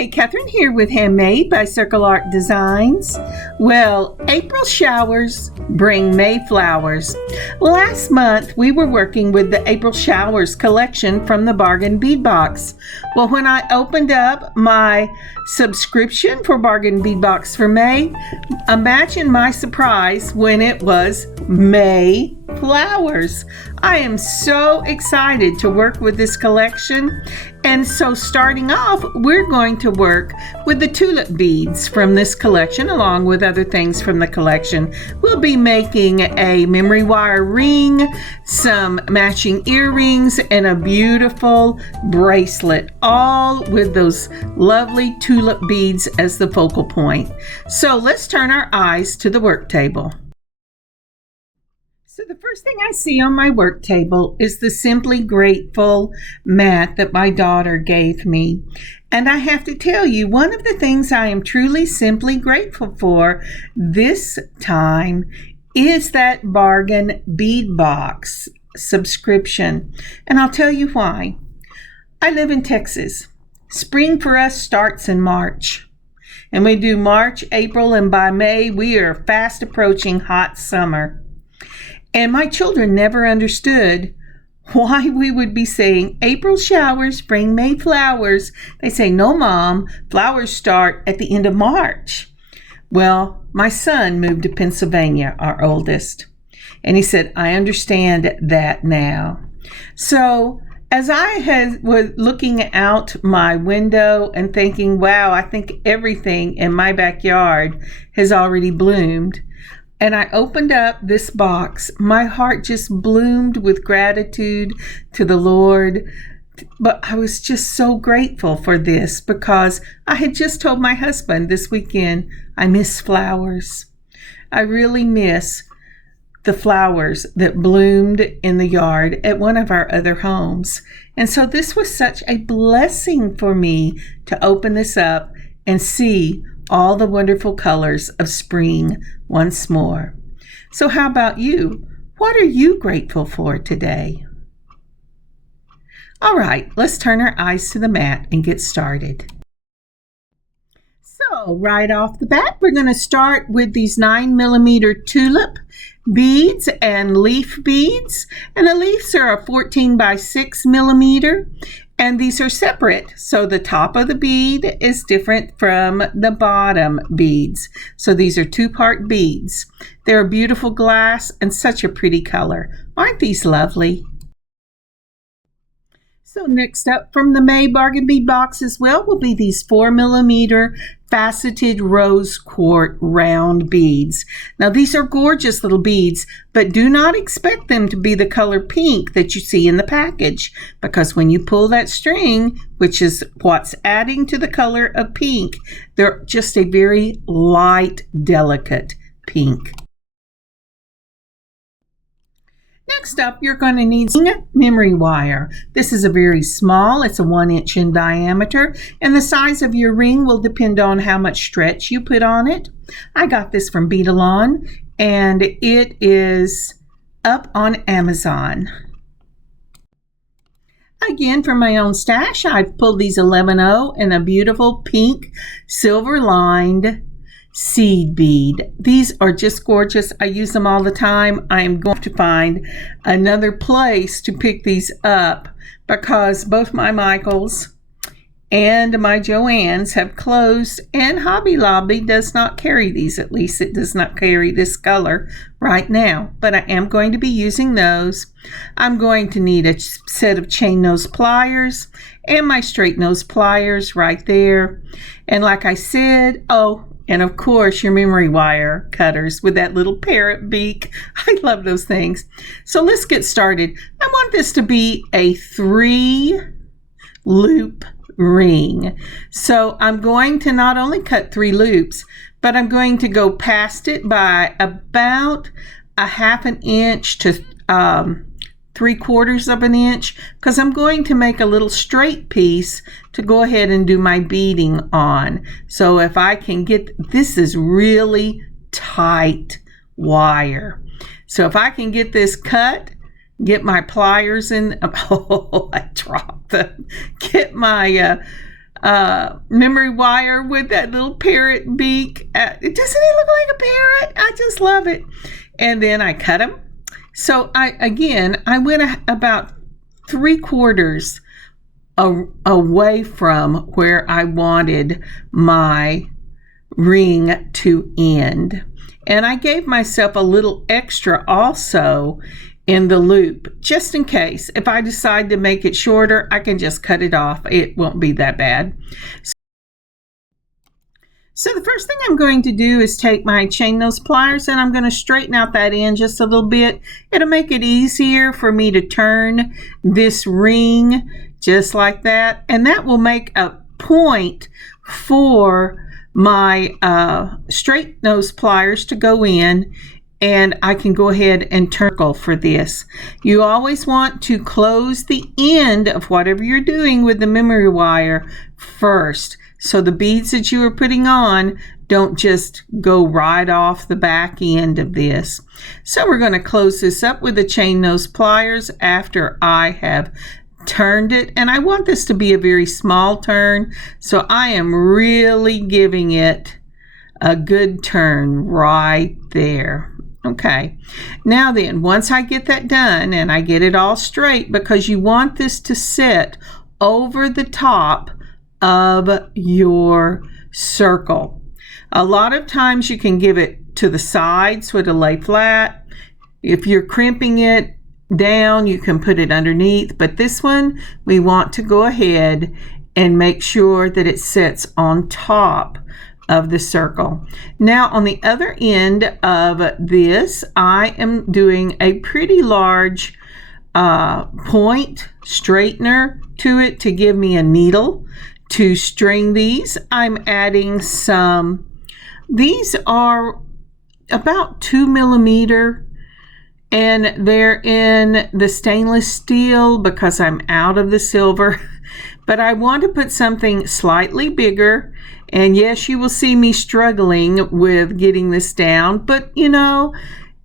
Hi, Kathryn here with Handmade by Circle Art Designs. Well, April showers bring May flowers. Last month, we were working with the April Showers collection from the Bargain Bead Box. Well, when I opened up my subscription for Bargain Bead Box for May, imagine my surprise when it was May flowers. I am so excited to work with this collection. And so starting off, we're going to work with the tulip beads from this collection along with other things from the collection. We'll be making a memory wire ring, some matching earrings, and a beautiful bracelet, all with those lovely tulip beads as the focal point. So let's turn our eyes to the work table. So the first thing I see on my work table is the Simply Grateful mat that my daughter gave me. And I have to tell you, one of the things I am truly simply grateful for this time is that Bargain Bead Box subscription. And I'll tell you why. I live in Texas. Spring for us starts in March. And we do March, April, and by May, we are fast approaching hot summer. And my children never understood why we would be saying April showers bring May flowers. They say, no, Mom, flowers start at the end of March. Well, my son moved to Pennsylvania, our oldest, and he said, I understand that now. So as I was looking out my window and thinking, wow, I think everything in my backyard has already bloomed, and I opened up this box, my heart just bloomed with gratitude to the Lord. But I was just so grateful for this because I had just told my husband this weekend, I miss flowers. I really miss the flowers that bloomed in the yard at one of our other homes. And so this was such a blessing for me to open this up and see all the wonderful colors of spring once more. So how about you? What are you grateful for today? All right, let's turn our eyes to the mat and get started. So right off the bat, we're going to start with these 9mm tulip beads and leaf beads. And the leaves are a 14 by 6mm. And these are separate, so the top of the bead is different from the bottom beads. So these are two-part beads. They're a beautiful glass and such a pretty color. Aren't these lovely? So next up from the May Bargain Bead Box as well will be these 4mm faceted Rose Quartz round beads. Now these are gorgeous little beads, but do not expect them to be the color pink that you see in the package, because when you pull that string, which is what's adding to the color of pink, they're just a very light, delicate pink. Next up, you're going to need memory wire. This is a very small, it's a 1 inch in diameter, and the size of your ring will depend on how much stretch you put on it. I got this from Beadalon, and it is up on Amazon. Again, from my own stash, I've pulled these 11/0 in a beautiful pink silver lined seed bead. These are just gorgeous. I use them all the time. I am going to find another place to pick these up because both my Michaels and my Joann's have closed, and Hobby Lobby does not carry these. At least it does not carry this color right now, but I am going to be using those. I'm going to need a set of chain nose pliers and my straight nose pliers right there. And like I said, and of course, your memory wire cutters with that little parrot beak. I love those things. So let's get started. I want this to be a 3-loop ring. So I'm going to not only cut 3 loops, but I'm going to go past it by about a 1/2 inch to 3/4 of an inch, because I'm going to make a little straight piece to go ahead and do my beading on. So if I can get, this is really tight wire. So if I can get this cut, get my pliers in, I dropped them, get my memory wire with that little parrot beak. Doesn't it look like a parrot? I just love it. And then I cut them. So I went about 3/4 away from where I wanted my ring to end. And I gave myself a little extra also in the loop, just in case. If I decide to make it shorter, I can just cut it off. It won't be that bad. So the first thing I'm going to do is take my chain nose pliers and I'm going to straighten out that end just a little bit. It'll make it easier for me to turn this ring just like that. And that will make a point for my straight nose pliers to go in, and I can go ahead and turtle for this. You always want to close the end of whatever you're doing with the memory wire first, so the beads that you are putting on don't just go right off the back end of this. So we're going to close this up with the chain nose pliers after I have turned it, and I want this to be a very small turn, so I am really giving it a good turn right there. Okay, now then, once I get that done and I get it all straight, because you want this to sit over the top of your circle. A lot of times you can give it to the sides so it'll lay flat. If you're crimping it down, you can put it underneath, but this one we want to go ahead and make sure that it sits on top of the circle. Now on the other end of this, I am doing a pretty large point straightener to it to give me a needle to string these. I'm adding some, these are about 2 millimeter, and they're in the stainless steel because I'm out of the silver. But I want to put something slightly bigger, and yes, you will see me struggling with getting this down, but you know,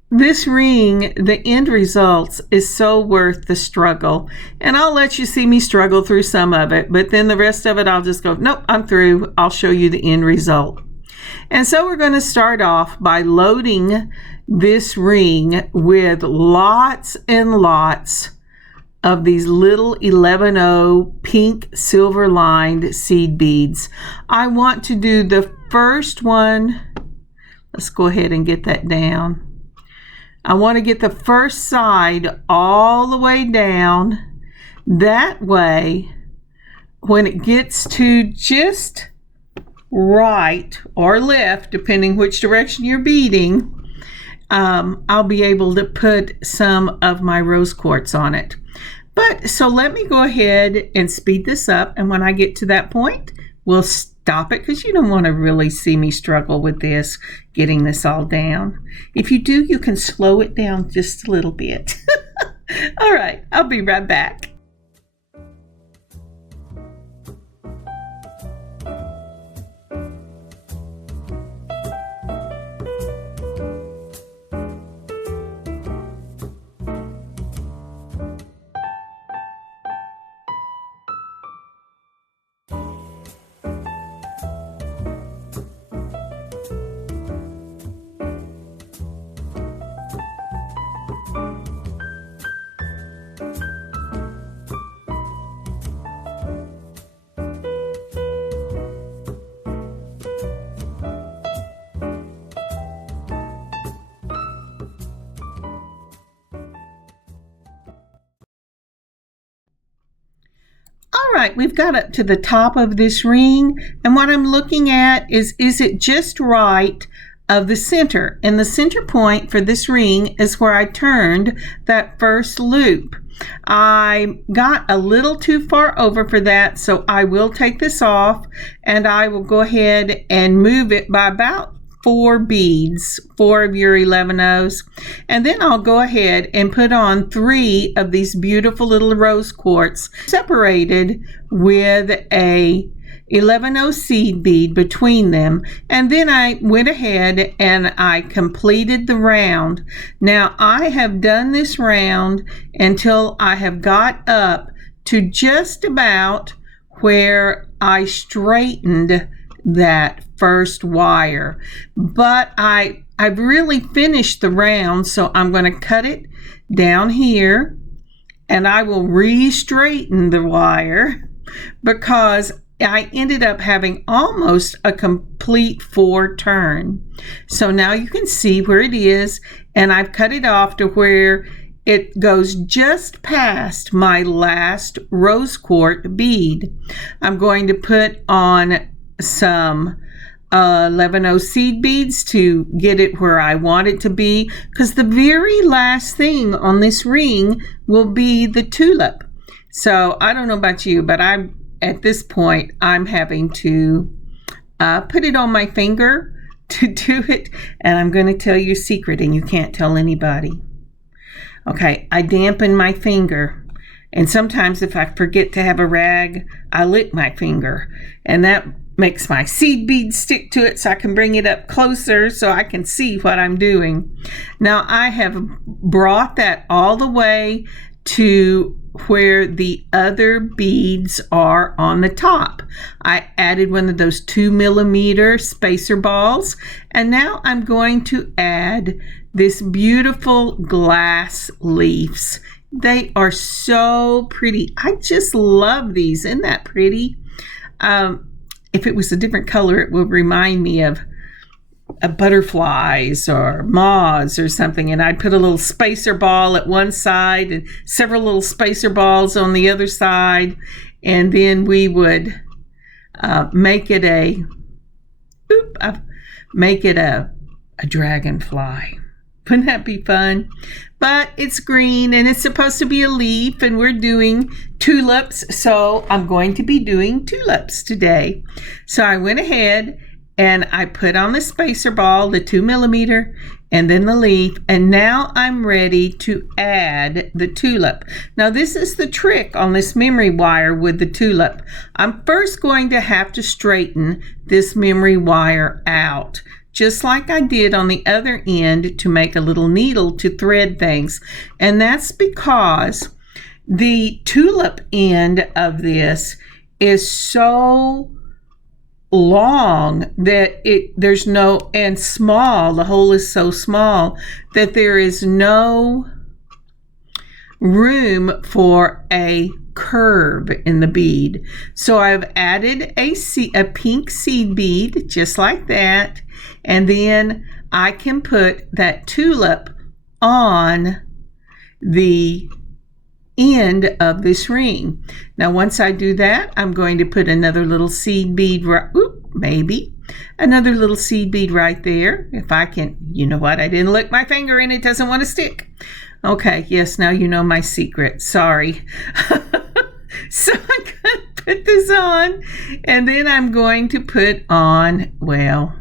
this ring, the end results is so worth the struggle, and I'll let you see me struggle through some of it, but then the rest of it I'll just go, nope, I'm through. I'll show you the end result. And so we're going to start off by loading this ring with lots and lots of these little 11-0 pink silver lined seed beads. I want to do the first one. Let's go ahead and get that down. I want to get the first side all the way down. That way, when it gets to just right or left, depending which direction you're beading, I'll be able to put some of my rose quartz on it. But so let me go ahead and speed this up, and when I get to that point, we'll stop it, because you don't want to really see me struggle with this, getting this all down. If you do, you can slow it down just a little bit. All right, I'll be right back. All right, we've got up to the top of this ring, and what I'm looking at is it just right of the center? And the center point for this ring is where I turned that first loop. I got a little too far over for that, so I will take this off, and I will go ahead and move it by about 4 beads, 4 of your 11-0s, and then I'll go ahead and put on 3 of these beautiful little rose quartz separated with a 11-0 seed bead between them, and then I went ahead and I completed the round. Now I have done this round until I have got up to just about where I straightened that first wire, but I've really finished the round, so I'm going to cut it down here, and I will re-straighten the wire because I ended up having almost a complete 4 turn. So now you can see where it is, and I've cut it off to where it goes just past my last rose quartz bead. I'm going to put on some 11/0 seed beads to get it where I want it to be, because the very last thing on this ring will be the tulip. So I don't know about you, but at this point I'm having to put it on my finger to do it, and I'm going to tell you a secret, and you can't tell anybody. Okay, I dampen my finger, and sometimes if I forget to have a rag, I lick my finger, and that makes my seed bead stick to it so I can bring it up closer so I can see what I'm doing. Now I have brought that all the way to where the other beads are on the top. I added one of those 2mm spacer balls, and now I'm going to add this beautiful glass leaves. They are so pretty. I just love these. Isn't that pretty? If it was a different color, it would remind me of butterflies or moths or something, and I'd put a little spacer ball at one side and several little spacer balls on the other side, and then we would make it a dragonfly. Wouldn't that be fun? But it's green and it's supposed to be a leaf, and we're doing tulips, so I'm going to be doing tulips today. So I went ahead and I put on the spacer ball, the 2mm, and then the leaf, and now I'm ready to add the tulip. Now this is the trick on this memory wire with the tulip. I'm first going to have to straighten this memory wire out, just like I did on the other end, to make a little needle to thread things. And that's because the tulip end of this is so long that there's no, and small, the hole is so small that there is no room for a curve in the bead. So I've added a pink seed bead just like that, and then I can put that tulip on the end of this ring. Now once I do that, I'm going to put another little seed bead another little seed bead right there. If I can, you know what, I didn't lick my finger and it doesn't want to stick. Okay, yes, now you know my secret. Sorry. So I'm going to put this on, and then I'm going to put on, well,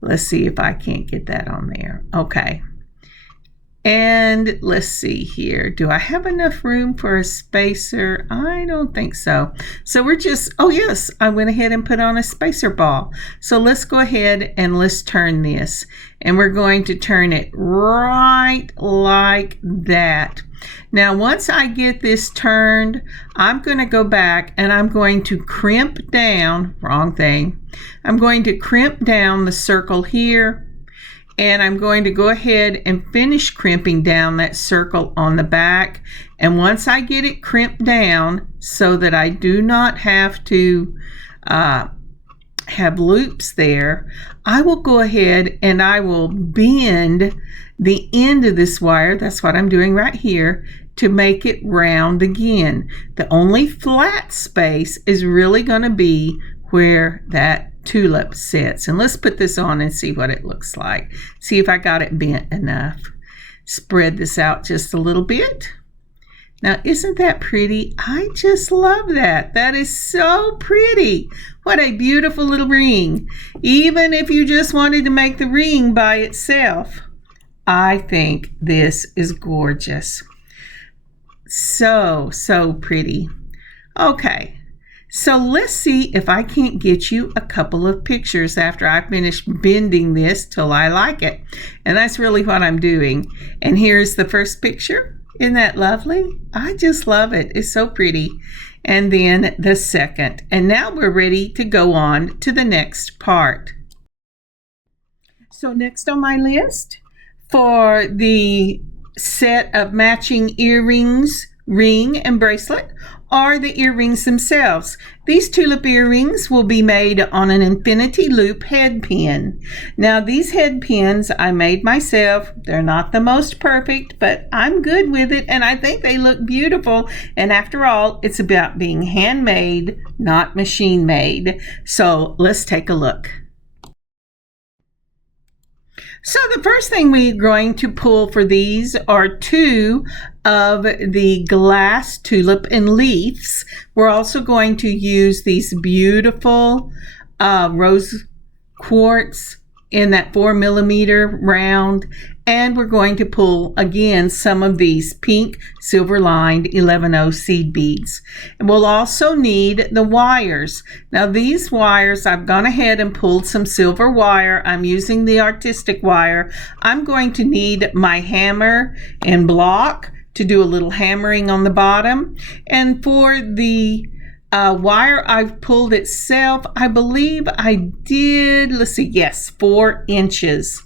let's see if I can't get that on there. Okay. And let's see here. Do I have enough room for a spacer? I don't think so. So we're just, oh yes, I went ahead and put on a spacer ball. So let's go ahead and let's turn this. And we're going to turn it right like that. Now once I get this turned, I'm going to go back and I'm going to crimp down, wrong thing. I'm going to crimp down the circle here. And I'm going to go ahead and finish crimping down that circle on the back. And once I get it crimped down so that I do not have to have loops there, I will go ahead and I will bend the end of this wire, that's what I'm doing right here, to make it round again. The only flat space is really going to be where that tulip sits. And let's put this on and see what it looks like. See if I got it bent enough. Spread this out just a little bit. Now isn't that pretty? I just love that. That is so pretty. What a beautiful little ring. Even if you just wanted to make the ring by itself, I think this is gorgeous. So pretty. Okay. So let's see if I can't get you a couple of pictures after I finish bending this till I like it. And that's really what I'm doing. And here's the first picture. Isn't that lovely? I just love it. It's so pretty. And then the second. And now we're ready to go on to the next part. So next on my list for the set of matching earrings, ring, and bracelet are the earrings themselves. These tulip earrings will be made on an infinity loop head pin. Now these head pins I made myself. They're not the most perfect, but I'm good with it and I think they look beautiful. And after all, it's about being handmade, not machine made. So let's take a look. So the first thing we're going to pull for these are two of the glass tulip and leaves. We're also going to use these beautiful rose quartz in that 4mm round, and we're going to pull again some of these pink silver lined 11/0 seed beads. And we'll also need the wires. Now these wires, I've gone ahead and pulled some silver wire. I'm using the artistic wire. I'm going to need my hammer and block to do a little hammering on the bottom. And for the wire I've pulled itself, I believe I did, let's see, yes, 4 inches.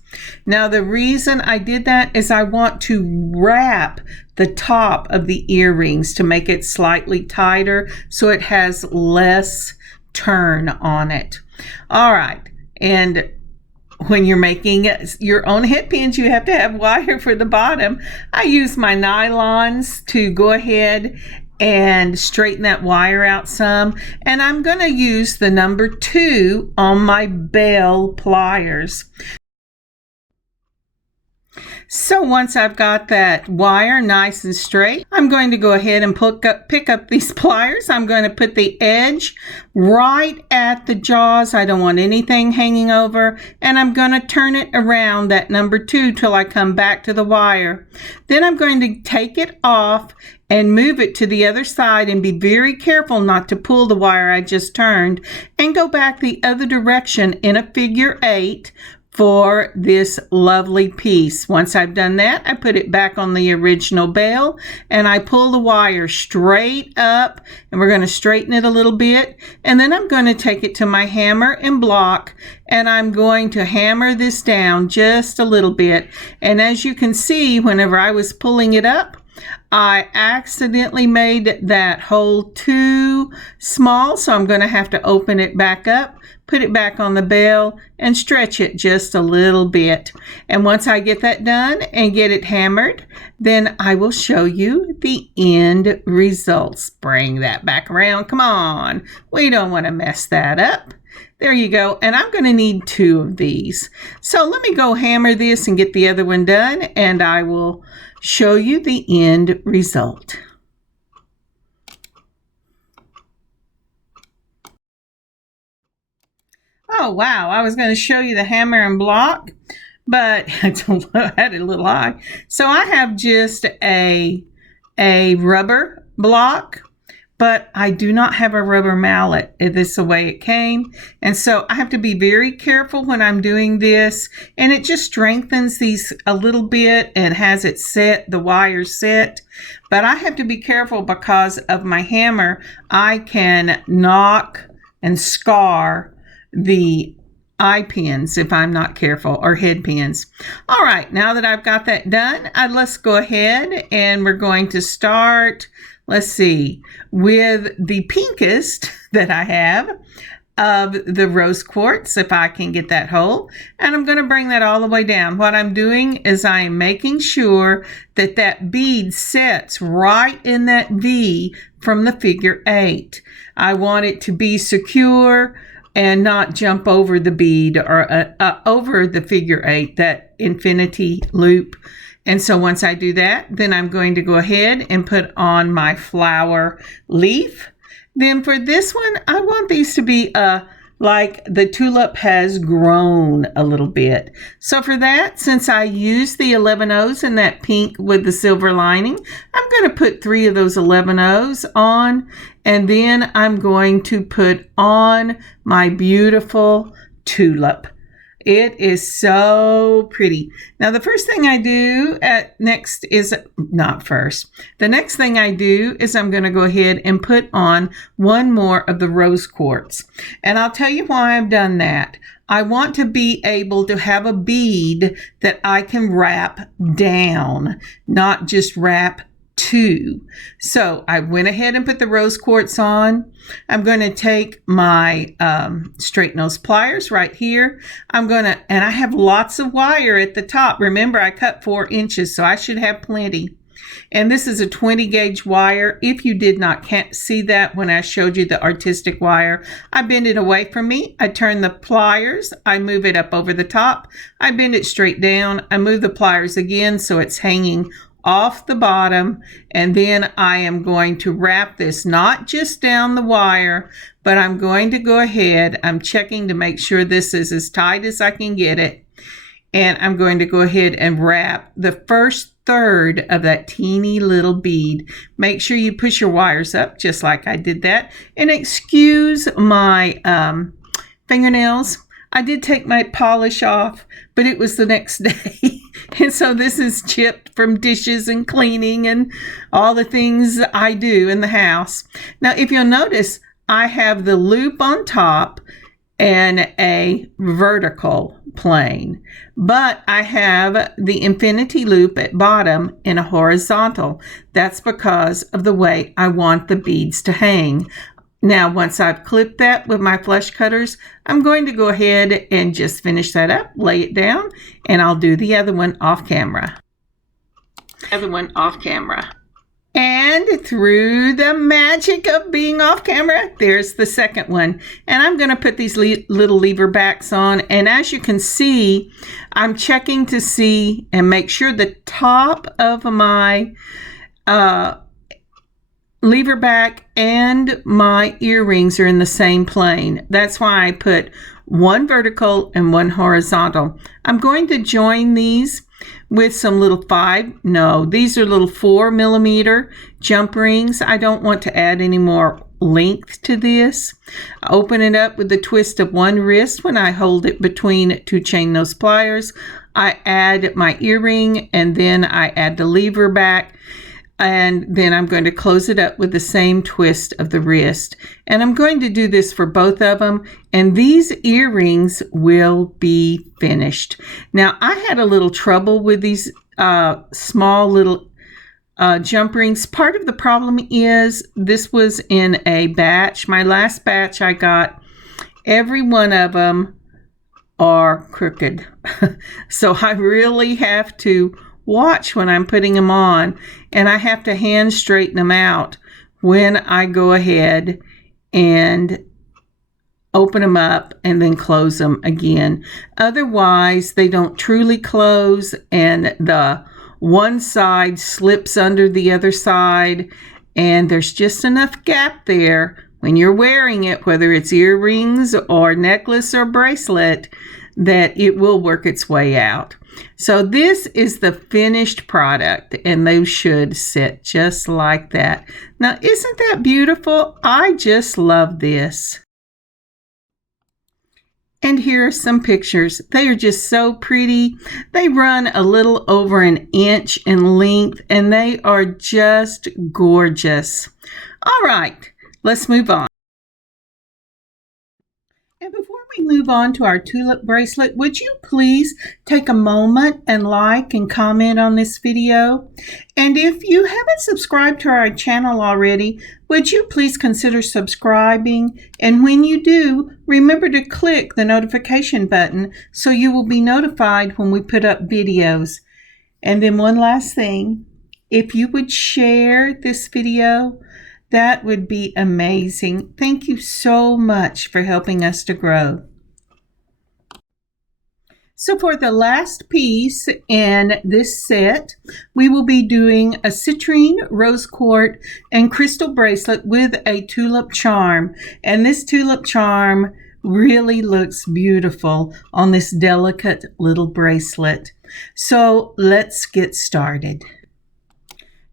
Now the reason I did that is I want to wrap the top of the earrings to make it slightly tighter so it has less turn on it. All right, and when you're making your own head pins, you have to have wire for the bottom. I use my nylons to go ahead and straighten that wire out some, and I'm going to use the number 2 on my bell pliers. So once I've got that wire nice and straight, I'm going to go ahead and pick up these pliers. I'm going to put the edge right at the jaws. I don't want anything hanging over, and I'm going to turn it around that number 2 till I come back to the wire. Then I'm going to take it off and move it to the other side and be very careful not to pull the wire I just turned, and go back the other direction in a figure 8 for this lovely piece. Once I've done that, I put it back on the original bell and I pull the wire straight up, and we're going to straighten it a little bit, and then I'm going to take it to my hammer and block, and I'm going to hammer this down just a little bit. And as you can see, whenever I was pulling it up, I accidentally made that hole too small, so I'm going to have to open it back up, put it back on the bell, and stretch it just a little bit. And once I get that done and get it hammered, then I will show you the end results. Bring that back around. Come on. We don't want to mess that up. There you go. And I'm going to need 2 of these. So let me go hammer this and get the other one done, and I will show you the end result. Oh wow, I was going to show you the hammer and block, but I had it a little high. So I have just a rubber block, but I do not have a rubber mallet. This is the way it came. And so I have to be very careful when I'm doing this, and it just strengthens these a little bit and has it set, the wire set. But I have to be careful because of my hammer. I can knock and scar the eye pins if I'm not careful, or head pins. All right, now that I've got that done, let's go ahead and we're going to start, let's see, with the pinkest that I have of the rose quartz, if I can get that hole, and I'm going to bring that all the way down. What I'm doing is I am making sure that that bead sets right in that V from the figure 8. I want it to be secure and not jump over the bead or over the figure 8, that infinity loop. And so once I do that, then I'm going to go ahead and put on my flower leaf. Then for this one, I want these to be like the tulip has grown a little bit. So for that, since I used the 11/0s in that pink with the silver lining, I'm going to put 3 of those 11/0s on, and then I'm going to put on my beautiful tulip. it is so pretty. Now, the first thing I do the next thing I do is I'm going to go ahead and put on one more of the rose quartz. And I'll tell you why I've done that. I want to be able to have a bead that I can wrap down, not just wrap to. So I went ahead and put the rose quartz on. I'm going to take my straight nose pliers right here. And I have lots of wire at the top. Remember, I cut 4 inches, so I should have plenty. And this is a 20 gauge wire. If you did not see that when I showed you the artistic wire, I bend it away from me. I turn the pliers. I move it up over the top. I bend it straight down. I move the pliers again so it's hanging off the bottom, and then I am going to wrap this not just down the wire, but I'm going to go ahead. I'm checking to make sure this is as tight as I can get it, and I'm going to go ahead and wrap the first third of that teeny little bead. Make sure you push your wires up just like I did that, and excuse my fingernails. I did take my polish off, but it was the next day. And so this is chipped from dishes and cleaning and all the things I do in the house. Now, if you'll notice, I have the loop on top and a vertical plane, but I have the infinity loop at bottom in a horizontal. That's because of the way I want the beads to hang. Now, once I've clipped that with my flush cutters, I'm going to go ahead and just finish that up, lay it down, and I'll do the other one off camera. And through the magic of being off camera, there's the second one. And I'm going to put these little lever backs on. And as you can see, I'm checking to see and make sure the top of my lever back and my earrings are in the same plane. That's why I put one vertical and one horizontal. I'm going to join these with some little these are little 4mm jump rings. I don't want to add any more length to this. I open it up with the twist of one wrist when I hold it between 2 chain nose pliers. I add my earring, and then I add the lever back. And then I'm going to close it up with the same twist of the wrist. And I'm going to do this for both of them. And these earrings will be finished. Now, I had a little trouble with these small little jump rings. Part of the problem is this was in a batch. My last batch I got, every one of them are crooked. So I really have to watch when I'm putting them on, and I have to hand straighten them out when I go ahead and open them up and then close them again. Otherwise, they don't truly close, and the one side slips under the other side, and there's just enough gap there when you're wearing it, whether it's earrings or necklace or bracelet, that it will work its way out. So this is the finished product, and those should sit just like that. Now, isn't that beautiful? I just love this. And here are some pictures. They are just so pretty. They run a little over an inch in length, and they are just gorgeous. All right, let's move on. And before we move on to our tulip bracelet, would you please take a moment and like and comment on this video? And if you haven't subscribed to our channel already, would you please consider subscribing? And when you do, remember to click the notification button so you will be notified when we put up videos. And then one last thing, if you would share this video, that would be amazing. Thank you so much for helping us to grow. So for the last piece in this set, we will be doing a citrine, rose quartz, and crystal bracelet with a tulip charm. And this tulip charm really looks beautiful on this delicate little bracelet. So let's get started.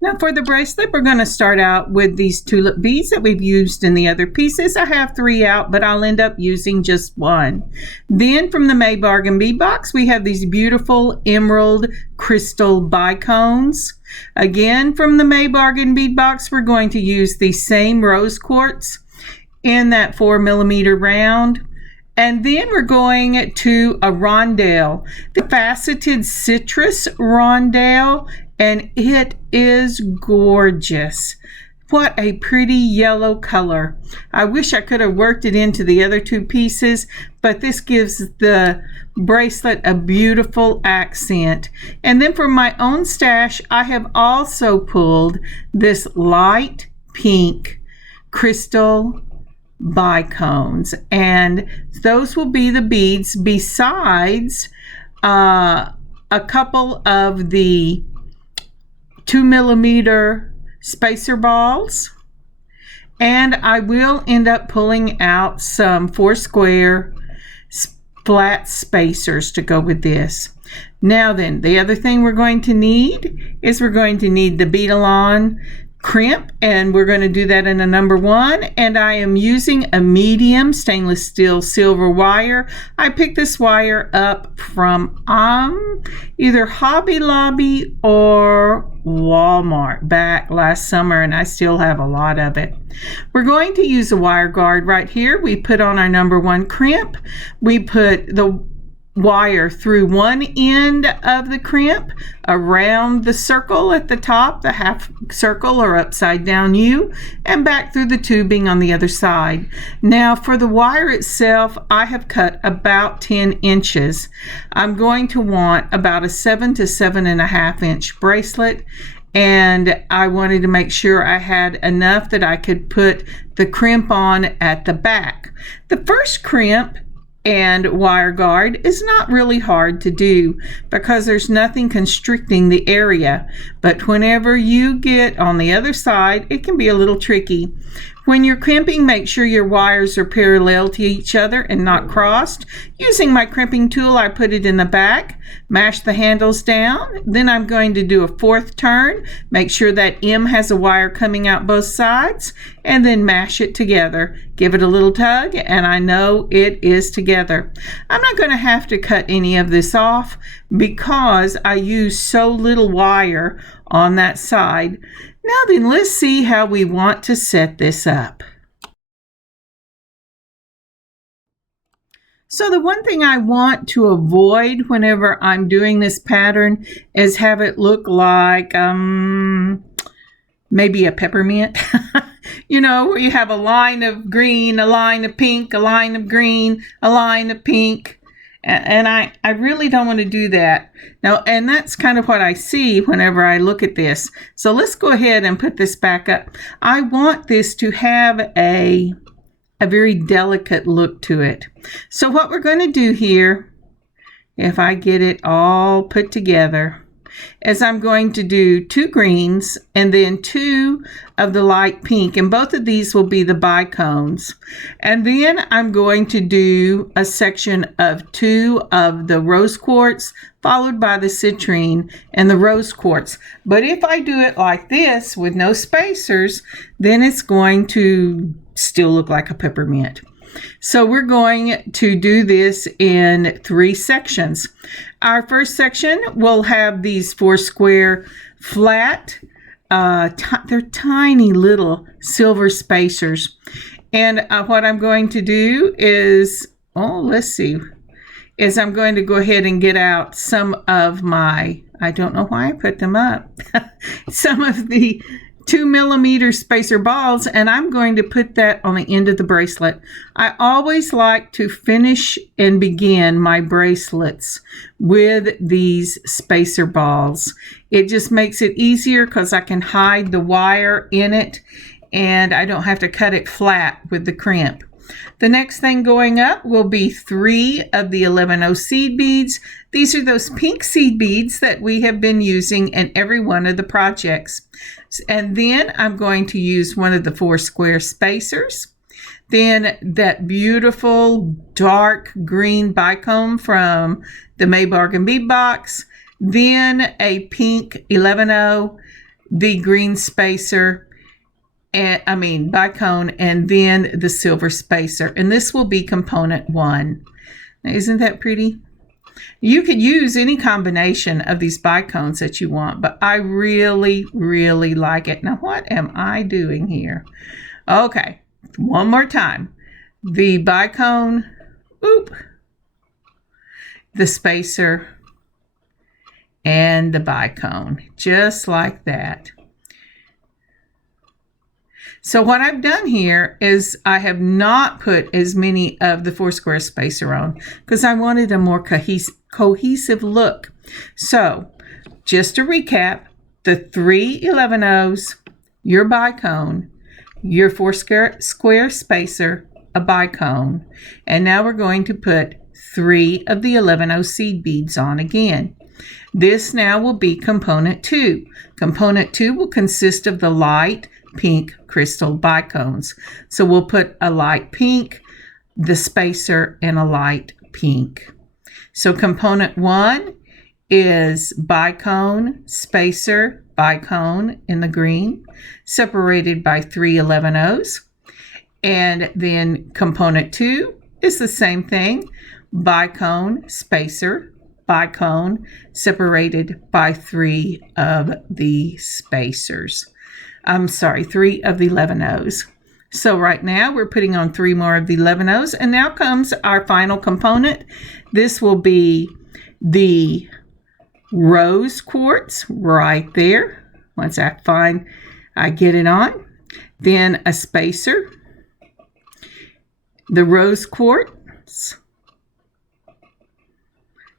Now for the bracelet, we're going to start out with these tulip beads that we've used in the other pieces. I have 3 out, but I'll end up using just 1. Then from the May Bargain Bead Box, we have these beautiful emerald crystal bicones. Again, from the May Bargain Bead Box, we're going to use the same rose quartz in that 4mm round. And then we're going to a rondelle, the faceted citrus rondelle, and it is gorgeous. What a pretty yellow color. I wish I could have worked it into the other 2 pieces, but this gives the bracelet a beautiful accent. And then for my own stash, I have also pulled this light pink crystal bicones, and those will be the beads besides a couple of the 2mm spacer balls, and I will end up pulling out some 4 square flat spacers to go with this. Now then, the other thing we're going to need is we're going to need the bead-along crimp, and we're going to do that in a number 1, and I am using a medium stainless steel silver wire. I picked this wire up from either Hobby Lobby or Walmart back last summer, and I still have a lot of it. We're going to use a wire guard right here. We put on our number 1 crimp. We put the wire through one end of the crimp, around the circle at the top, the half circle or upside down U, and back through the tubing on the other side. Now for the wire itself, I have cut about 10 inches. I'm going to want about a 7 to 7.5 inch bracelet, and I wanted to make sure I had enough that I could put the crimp on at the back. The first crimp and wire guard is not really hard to do because there's nothing constricting the area, but whenever you get on the other side, it can be a little tricky. When you're crimping, make sure your wires are parallel to each other and not crossed. Using my crimping tool, I put it in the back, mash the handles down. Then I'm going to do a 4th turn, make sure that M has a wire coming out both sides, and then mash it together. Give it a little tug, and I know it is together. I'm not going to have to cut any of this off because I use so little wire on that side. Now then, let's see how we want to set this up. So the one thing I want to avoid whenever I'm doing this pattern is have it look like maybe a peppermint. You know, where you have a line of green, a line of pink, a line of green, a line of pink. And I really don't want to do that. Now, and that's kind of what I see whenever I look at this. So let's go ahead and put this back up. I want this to have a very delicate look to it. So what we're going to do here, if I get it all put together, is I'm going to do 2 greens and then 2 of the light pink, and both of these will be the bicones. And then I'm going to do a section of 2 of the rose quartz, followed by the citrine and the rose quartz. But if I do it like this with no spacers, then it's going to still look like a peppermint. So we're going to do this in 3 sections. Our first section will have these 4 square flat, they're tiny little silver spacers. And what I'm going to do is, I'm going to go ahead and get out some of my, I don't know why I put them up, some of the 2mm spacer balls, and I'm going to put that on the end of the bracelet. I always like to finish and begin my bracelets with these spacer balls. It just makes it easier because I can hide the wire in it and I don't have to cut it flat with the crimp. The next thing going up will be 3 of the 11O seed beads. These are those pink seed beads that we have been using in every one of the projects. And then I'm going to use one of the 4 square spacers. Then that beautiful dark green bicone from the May Bargain Bead Box. Then a pink 11O. the green spacer, and bicone, and then the silver spacer. And this will be component 1. Now, isn't that pretty? You could use any combination of these bicones that you want, but I really, really like it. Now, what am I doing here? Okay, one more time. The bicone, the spacer, and the bicone, just like that. So what I've done here is I have not put as many of the 4 square spacer on because I wanted a more cohesive look. So just to recap, the 3 11-0s, your bicone, your 4 square spacer, a bicone, and now we're going to put 3 of the 11-0 seed beads on again. This now will be component 2. Component 2 will consist of the light pink crystal bicones. So we'll put a light pink, the spacer, and a light pink. So component 1 is bicone, spacer, bicone in the green, separated by 3 11-0s. And then component 2 is the same thing, bicone, spacer, bicone, separated by 3 of the spacers. 3 of the 11-0s. So right now we're putting on 3 more of the 11-0s, and now comes our final component. This will be the Rose Quartz right there. Once I get it on. Then a spacer, the Rose Quartz,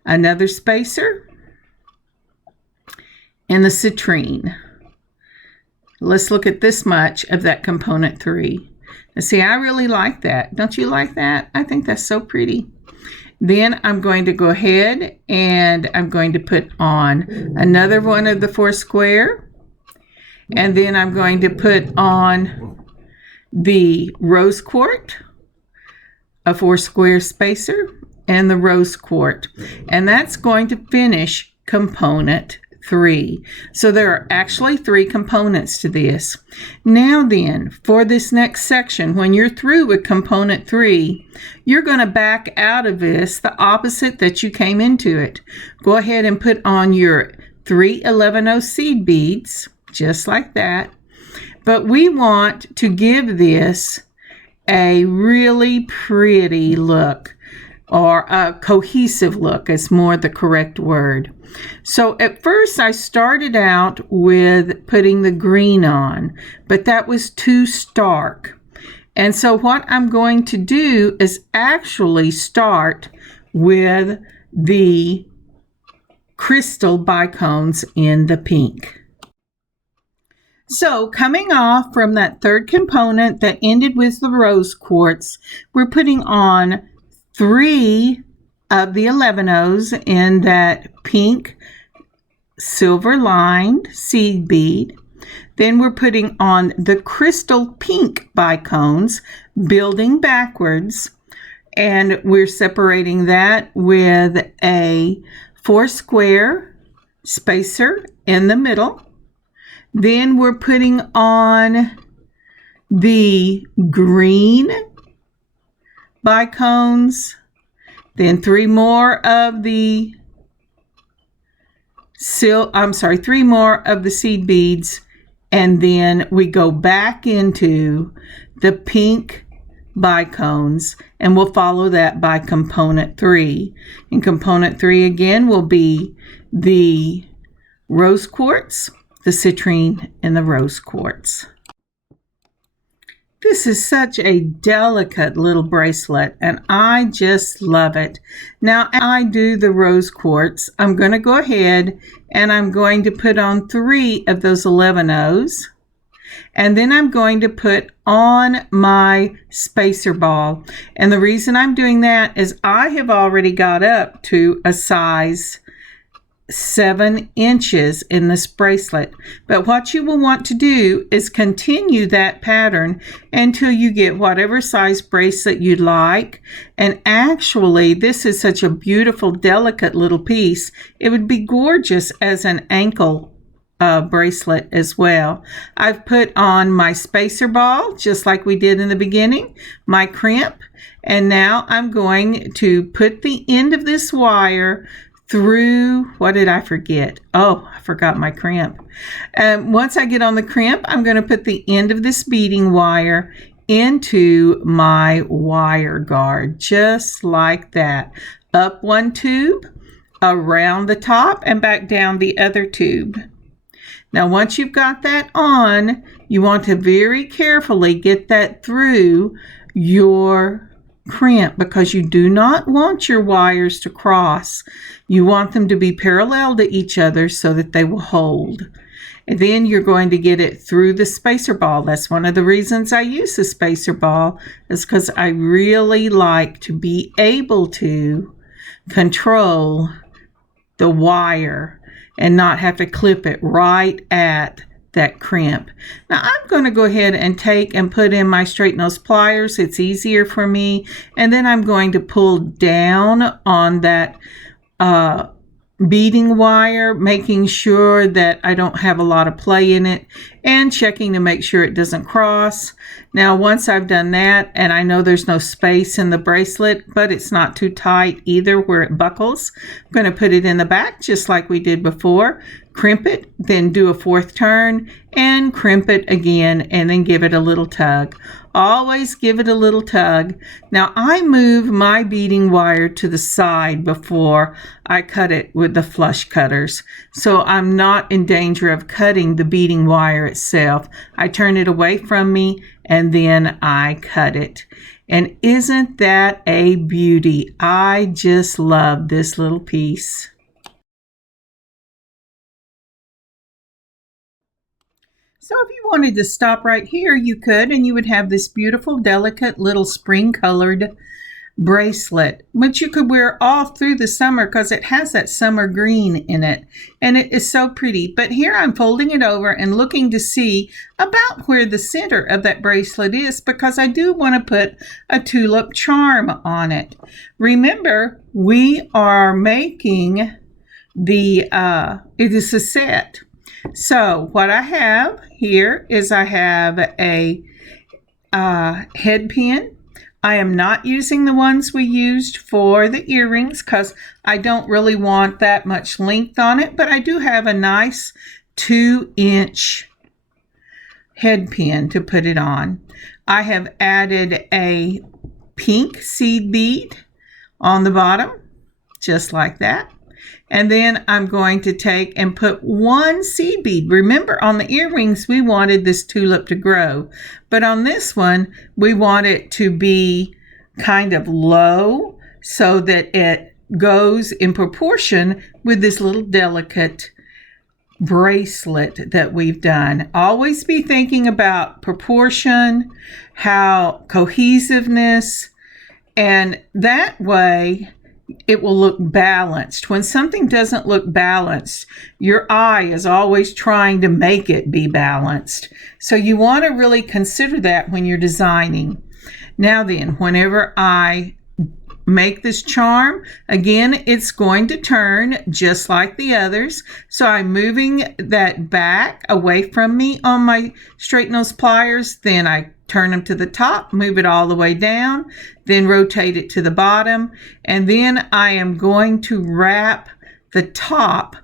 another spacer, and the Citrine. Let's look at this much of that component 3. Now see, I really like that. Don't you like that? I think that's so pretty. Then I'm going to go ahead and I'm going to put on another one of the 4 square. And then I'm going to put on the Rose Quartz, a 4 square spacer, and the Rose Quartz. And that's going to finish component 3. So there are actually 3 components to this. Now then, for this next section, when you're through with component 3, you're going to back out of this the opposite that you came into it. Go ahead and put on your 3 11-0 seed beads, just like that. But we want to give this a really pretty look, or a cohesive look is more the correct word. So at first I started out with putting the green on, but that was too stark. And so what I'm going to do is actually start with the crystal bicones in the pink. So coming off from that third component that ended with the Rose Quartz, we're putting on 3 of the 11-0s in that pink silver lined seed bead. Then we're putting on the crystal pink bicones, building backwards, and we're separating that with a 4 square spacer in the middle. Then we're putting on the green bicones, then 3 more of the 3 more of the seed beads, and then we go back into the pink bicones, and we'll follow that by component 3. And component 3 again will be the Rose Quartz, the Citrine, and the Rose Quartz. This is such a delicate little bracelet, and I just love it. Now I do the Rose Quartz. I'm going to go ahead and I'm going to put on 3 of those 11-0s, and then I'm going to put on my spacer ball. And the reason I'm doing that is I have already got up to a size 7 inches in this bracelet, but what you will want to do is continue that pattern until you get whatever size bracelet you'd like. And actually, this is such a beautiful, delicate little piece. It would be gorgeous as an ankle bracelet as well. I've put on my spacer ball, just like we did in the beginning, my crimp, and now I'm going to put the end of this wire through, what did I forget? Oh, I forgot my crimp. Once I get on the crimp, I'm going to put the end of this beading wire into my wire guard, just like that. Up one tube, around the top, and back down the other tube. Now, once you've got that on, you want to very carefully get that through your crimp, because you do not want your wires to cross. You want them to be parallel to each other so that they will hold. And then you're going to get it through the spacer ball. That's one of the reasons I use the spacer ball, is because I really like to be able to control the wire and not have to clip it right at that crimp. Now I'm going to go ahead and take and put in my straight nose pliers. It's easier for me. And then I'm going to pull down on that beading wire, making sure that I don't have a lot of play in it, and checking to make sure it doesn't cross. Now once I've done that, and I know there's no space in the bracelet, but it's not too tight either where it buckles, I'm going to put it in the back just like we did before, crimp it, then do a fourth turn and crimp it again, and then give it a little tug. Always give it a little tug. Now I move my beading wire to the side before I cut it with the flush cutters, so I'm not in danger of cutting the beading wire itself. I turn it away from me and then I cut it. And isn't that a beauty? I just love this little piece. So if you wanted to stop right here, you could, and you would have this beautiful, delicate little spring-colored bracelet, which you could wear all through the summer because it has that summer green in it, and it is so pretty. But here I'm folding it over and looking to see about where the center of that bracelet is, because I do want to put a tulip charm on it. Remember, we are making the, it is a set. So what I have here is I have a head pin. I am not using the ones we used for the earrings because I don't really want that much length on it, but I do have a nice 2-inch head pin to put it on. I have added a pink seed bead on the bottom, just like that. And then I'm going to take and put one seed bead. Remember, on the earrings, we wanted this tulip to grow. But on this one, we want it to be kind of low so that it goes in proportion with this little delicate bracelet that we've done. Always be thinking about proportion, how cohesiveness, and that way it will look balanced. When something doesn't look balanced, your eye is always trying to make it be balanced. So you want to really consider that when you're designing. Now then, whenever I make this charm, again, it's going to turn just like the others. So I'm moving that back away from me on my straight nose pliers. Then I turn them to the top, move it all the way down, then rotate it to the bottom. And then I am going to wrap the top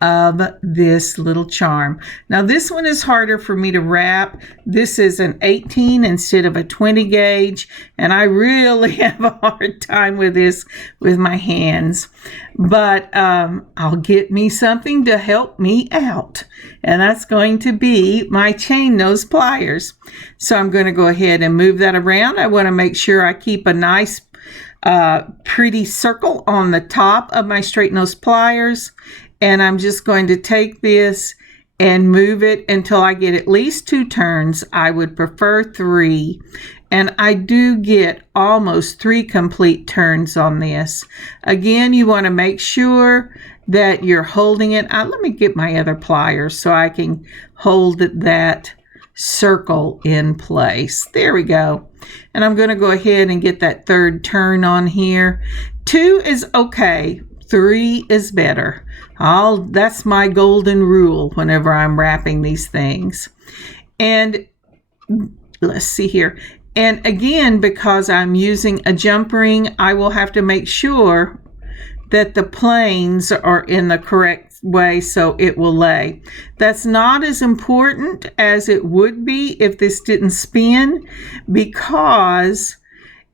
of this little charm. Now this one is harder for me to wrap. This is an 18 instead of a 20 gauge, and I really have a hard time with this with my hands. But I'll get me something to help me out, and that's going to be my chain nose pliers. So I'm going to go ahead and move that around. I want to make sure I keep a nice pretty circle on the top of my straight nose pliers. And I'm just going to take this and move it until I get at least 2 turns. I would prefer 3. And I do get almost 3 complete turns on this. Again, you want to make sure that you're holding it. Let me get my other pliers so I can hold that circle in place. There we go. And I'm going to go ahead and get that 3rd turn on here. 2 is okay. 3 is better. That's my golden rule whenever I'm wrapping these things. And let's see here. And again, because I'm using a jump ring, I will have to make sure that the planes are in the correct way so it will lay. That's not as important as it would be if this didn't spin, because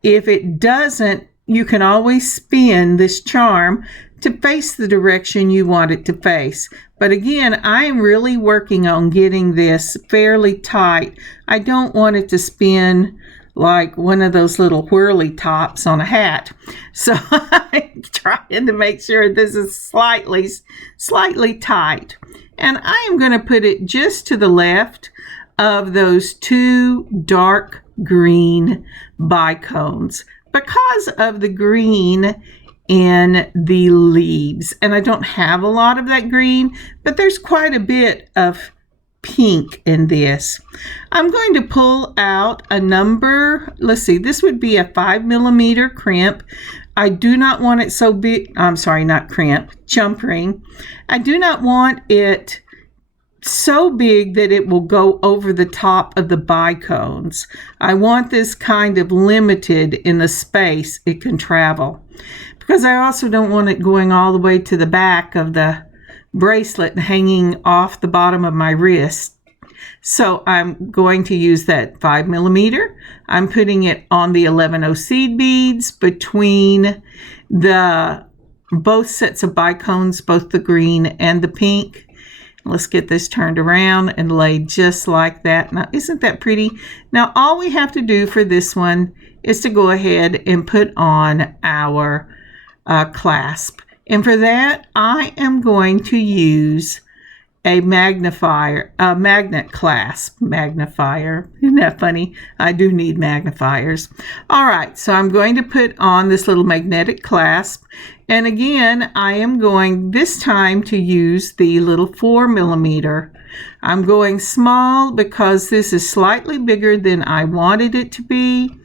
if it doesn't, you can always spin this charm to face the direction you want it to face. But again, I am really working on getting this fairly tight. I don't want it to spin like one of those little whirly tops on a hat. So I'm trying to make sure this is slightly tight. And I am going to put it just to the left of those two dark green bicones because of the green in the leaves. And I don't have a lot of that green, but there's quite a bit of pink in this. I'm going to pull out a number. Let's see, this would be a 5mm crimp. I do not want it so big. I'm sorry, not crimp, jump ring. I do not want it so big that it will go over the top of the bicones. I want this kind of limited in the space it can travel, because I also don't want it going all the way to the back of the bracelet hanging off the bottom of my wrist. So I'm going to use that 5mm. I'm putting it on the 11 seed beads between the both sets of bicones, both the green and the pink. Let's get this turned around and laid just like that. Now, isn't that pretty? Now, all we have to do for this one is to go ahead and put on our clasp. And for that, I am going to use a magnet clasp magnifier. Isn't that funny? I do need magnifiers. All right, so I'm going to put on this little magnetic clasp. And again, I am going this time to use the little 4mm. I'm going small because this is slightly bigger than I wanted it to be.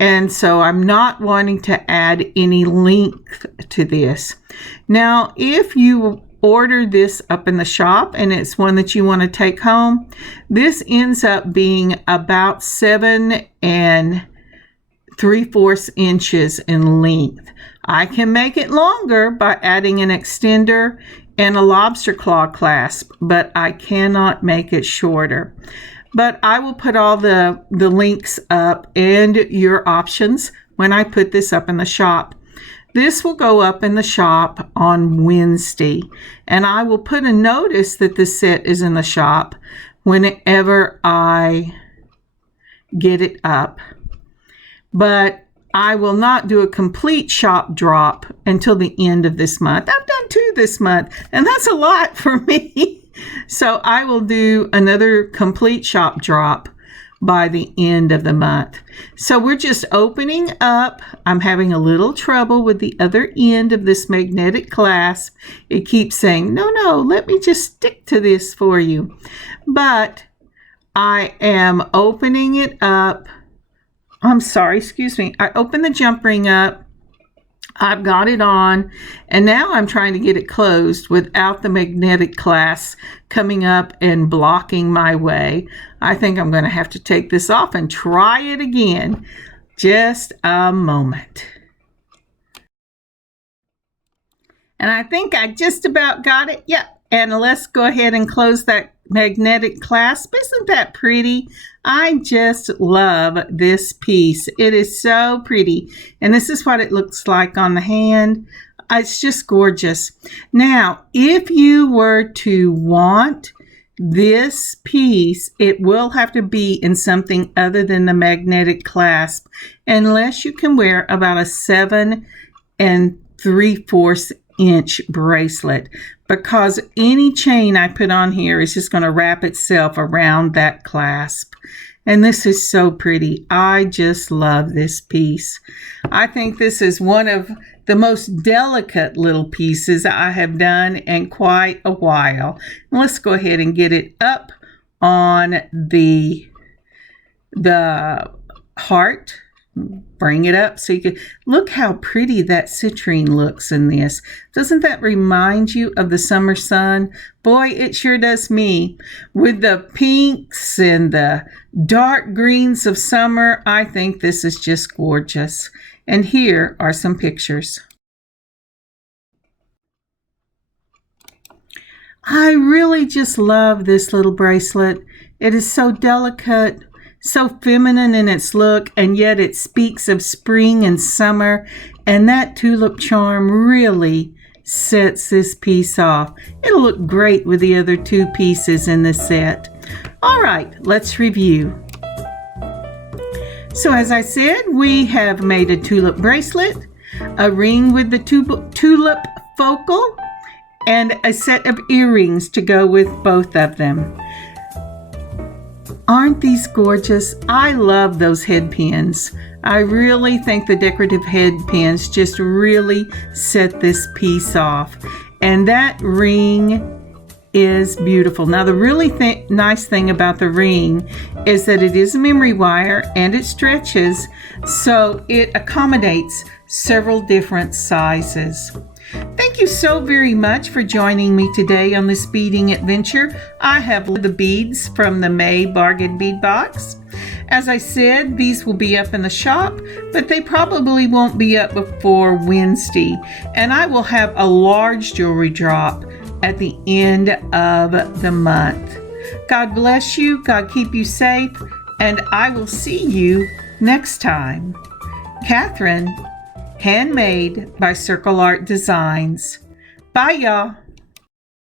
And so I'm not wanting to add any length to this. Now, if you order this up in the shop and it's one that you want to take home, this ends up being about 7 3/4 inches in length. I can make it longer by adding an extender and a lobster claw clasp, but I cannot make it shorter. But I will put all the links up and your options when I put this up in the shop. This will go up in the shop on Wednesday, and I will put a notice that this set is in the shop whenever I get it up. But I will not do a complete shop drop until the end of this month. I've done 2 this month, and that's a lot for me. So I will do another complete shop drop by the end of the month. So we're just opening up. I'm having a little trouble with the other end of this magnetic clasp. It keeps saying, no, let me just stick to this for you. But I am opening it up. I'm sorry, excuse me. I opened the jump ring up. I've got it on, and now I'm trying to get it closed without the magnetic clasp coming up and blocking my way. I think I'm going to have to take this off and try it again. Just a moment. And I think I just about got it. Yeah, and let's go ahead and close that magnetic clasp. Isn't that pretty? I just love this piece. It is so pretty. And this is what it looks like on the hand. It's just gorgeous. Now, if you were to want this piece, it will have to be in something other than the magnetic clasp, unless you can wear about a 7 3/4 inch bracelet, because any chain I put on here is just going to wrap itself around that clasp. And this is so pretty. I just love this piece. I think this is one of the most delicate little pieces I have done in quite a while. Let's go ahead and get it up on the heart bring it up so you can look how pretty that citrine looks in this. Doesn't that remind you of the summer sun? Boy, it sure does me. With the pinks and the dark greens of summer, I think this is just gorgeous. And here are some pictures. I really just love this little bracelet. It is so delicate, so feminine in its look, and yet it speaks of spring and summer, and that tulip charm really sets this piece off. It'll look great with the other two pieces in the set. All right, let's review. So as I said, we have made a tulip bracelet, a ring with the tulip focal, and a set of earrings to go with both of them. Aren't these gorgeous? I love those head pins. I really think the decorative head pins just really set this piece off. And that ring is beautiful. Now the really nice thing about the ring is that it is a memory wire and it stretches, so it accommodates several different sizes. Thank you so very much for joining me today on this beading adventure. I have the beads from the May Bargain Bead Box. As I said, these will be up in the shop, but they probably won't be up before Wednesday. And I will have a large jewelry drop at the end of the month. God bless you, God keep you safe, and I will see you next time. Kathryn, Handmade by Circle Art Designs. Bye, y'all.